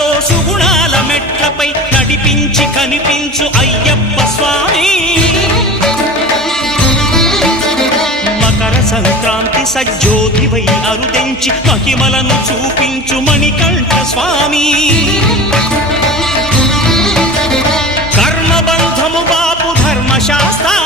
సుఖాలతో సుగుణాల మెట్లపై నడిపించి కనిపించు అయ్యప్ప స్వామి. మకర సంక్రాంతి సజ్జోతివై అరుదెంచి మహిమలను చూపించు మణికంఠ స్వామి. కర్మబంధము బాపు ధర్మశాస్త్ర